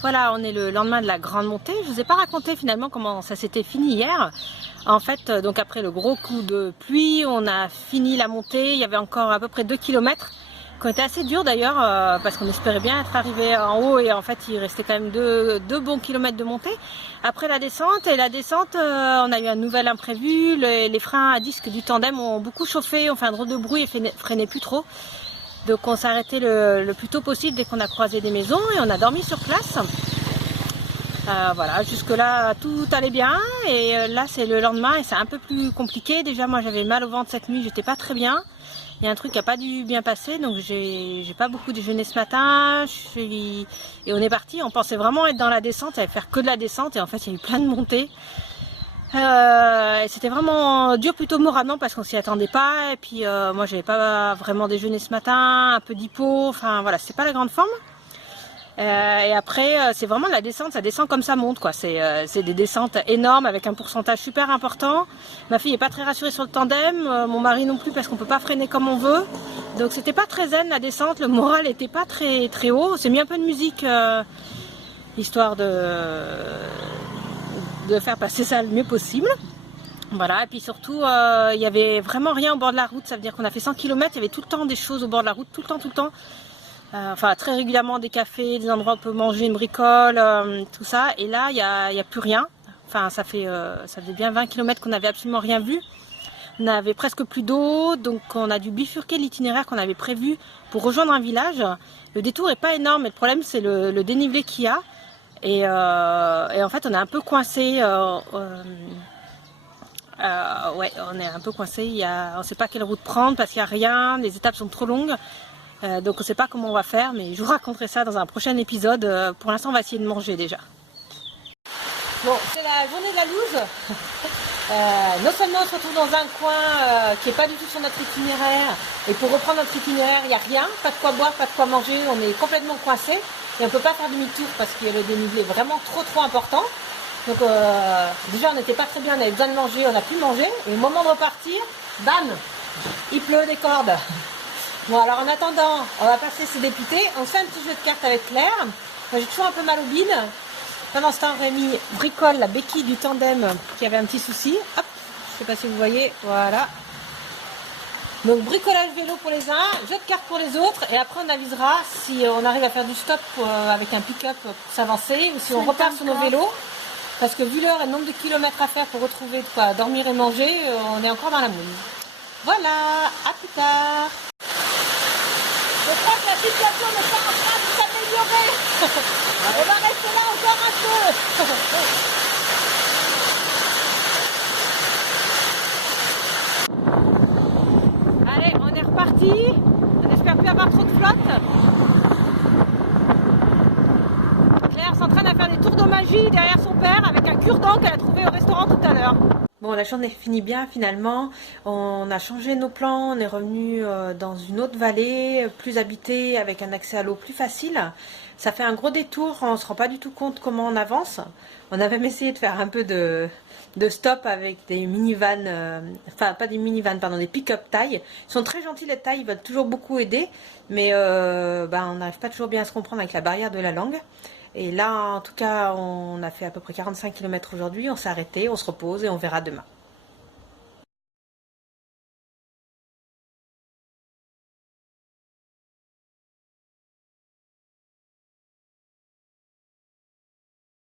Voilà, on est le lendemain de la grande montée. Je vous ai pas raconté finalement comment ça s'était fini hier. En fait, donc après le gros coup de pluie, on a fini la montée. Il y avait encore à peu près 2 km qui ont été assez durs d'ailleurs parce qu'on espérait bien être arrivé en haut et en fait il restait quand même deux bons kilomètres de montée. Après la descente, on a eu un nouvel imprévu. Les freins à disque du tandem ont beaucoup chauffé, ont fait un drôle de bruit et freinaient plus trop. Donc on s'est arrêté le plus tôt possible dès qu'on a croisé des maisons et on a dormi sur place. Voilà, jusque là tout allait bien et là c'est le lendemain et c'est un peu plus compliqué. Déjà moi j'avais mal au ventre cette nuit, j'étais pas très bien. Il y a un truc qui n'a pas dû bien passer, donc j'ai pas beaucoup déjeuné ce matin. Et on est parti, on pensait vraiment être dans la descente, et faire que de la descente et en fait il y a eu plein de montées. Et c'était vraiment dur plutôt moralement parce qu'on s'y attendait pas et puis moi j'avais pas vraiment déjeuné ce matin, un peu d'hypo, enfin voilà, c'était pas la grande forme. Et après c'est vraiment la descente, ça descend comme ça monte quoi, c'est des descentes énormes avec un pourcentage super important. Ma fille est pas très rassurée sur le tandem, mon mari non plus parce qu'on peut pas freiner comme on veut. Donc c'était pas très zen la descente, le moral était pas très haut, on s'est mis un peu de musique histoire de faire passer ça le mieux possible. Voilà, et puis surtout, il y avait vraiment rien au bord de la route, ça veut dire qu'on a fait 100 km, il y avait tout le temps des choses au bord de la route, tout le temps. Enfin, très régulièrement des cafés, des endroits où on peut manger une bricole, tout ça. Et là, il y a plus rien. Enfin, ça faisait bien 20 km qu'on n'avait absolument rien vu. On avait presque plus d'eau, donc on a dû bifurquer l'itinéraire qu'on avait prévu pour rejoindre un village. Le détour est pas énorme, mais le problème c'est le dénivelé qu'il y a. Et en fait, on est un peu coincé. Ouais, on est un peu coincé. On ne sait pas quelle route prendre parce qu'il n'y a rien. Les étapes sont trop longues. Donc on ne sait pas comment on va faire, mais je vous raconterai ça dans un prochain épisode. Pour l'instant, on va essayer de manger déjà. Bon, c'est la journée de la loose. Non seulement on se retrouve dans un coin qui n'est pas du tout sur notre itinéraire, et pour reprendre notre itinéraire, il n'y a rien, pas de quoi boire, pas de quoi manger, on est complètement coincé et on ne peut pas faire demi-tour parce que le dénivelé est vraiment trop important. Donc déjà on n'était pas très bien, on avait besoin de manger, on a pu manger, et au moment de repartir, bam, il pleut des cordes. Bon alors en attendant, on va passer ces députés, on se fait un petit jeu de cartes avec Claire. Moi j'ai toujours un peu mal aux bines. Pendant ce temps, Rémi bricole la béquille du tandem qui avait un petit souci. Hop, je sais pas si vous voyez, voilà. Donc bricolage vélo pour les uns, jeu de cartes pour les autres, et après on avisera si on arrive à faire du stop avec un pick-up pour s'avancer, ou si on repart sur nos vélos. Parce que vu l'heure et le nombre de kilomètres à faire pour retrouver de quoi dormir et manger, on est encore dans la mouise. Voilà, à plus tard. Je crois que la situation n'est pas en train de s'améliorer. On va rester là encore un peu. Allez, on est reparti. On espère plus avoir trop de flotte. Claire s'entraîne à faire des tours de magie derrière son père avec un cure-dent qu'elle a trouvé au restaurant tout à l'heure. Bon, la journée finit bien finalement. On a changé nos plans, on est revenu dans une autre vallée, plus habitée, avec un accès à l'eau plus facile. Ça fait un gros détour, on ne se rend pas du tout compte comment on avance. On a même essayé de faire un peu de stop avec des minivans, enfin pas des minivans, pardon, des pick-up taille. Ils sont très gentils les tailles, ils veulent toujours beaucoup aider, mais on n'arrive pas toujours bien à se comprendre avec la barrière de la langue. Et là, en tout cas, on a fait à peu près 45 km aujourd'hui, on s'est arrêté, on se repose et on verra demain.